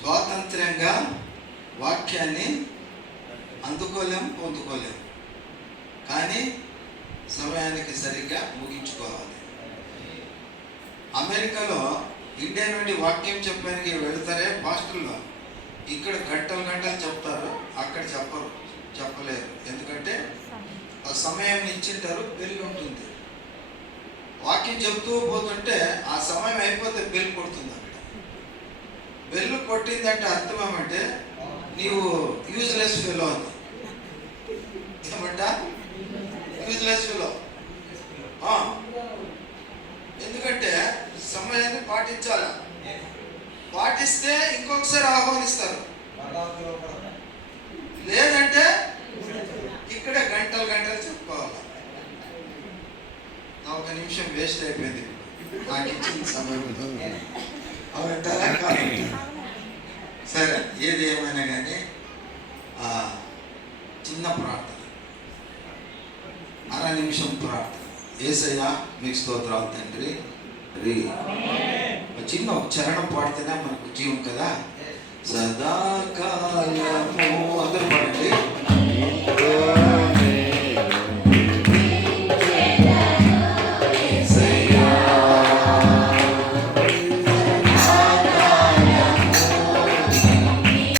స్వాతంత్ర్యంగా వాక్యాన్ని పొందుకోలేం, కానీ సమయానికి సరిగ్గా ముగించుకోవాలి. అమెరికాలో ఇండియా నుండి వాక్యం చెప్పడానికి వెళతారే పాస్టర్లో, ఇక్కడ గంటలు చెప్తారు, అక్కడ చెప్పలేరు. ఎందుకంటే ఆ సమయం ఇచ్చింటారు, బెల్ ఉంటుంది. వాక్యం చెప్తూ పోతుంటే ఆ సమయం అయిపోతే బెల్ కొడుతుంది. అక్కడ బెల్ కొట్టిందంటే అర్థం ఏమంటే నీవు యూజ్లెస్ ఫెలో అని. ఏమంట? Useless fellow. ఎందుకంటే సమయాన్ని పాటించాలి. పాటిస్తే ఇంకొకసారి ఆహ్వానిస్తారు, లేదంటే ఇక్కడ గంటలు చెప్పుకోవాలి. నా ఒక నిమిషం వేస్ట్ అయిపోయింది నాకు ఇచ్చిన సమయంలో. అవునంటారా? సరే, ఏది ఏమైనా కానీ చిన్న ప్రార్థన, అర నిమిషం ప్రార్థన. యేసయ్యా మీకు స్తోత్రాలు తండ్రి. చిన్న ఒక చరణం పాడితేనే మనకు జీవం కదా. సదాకాలము అందరూ పాడండి.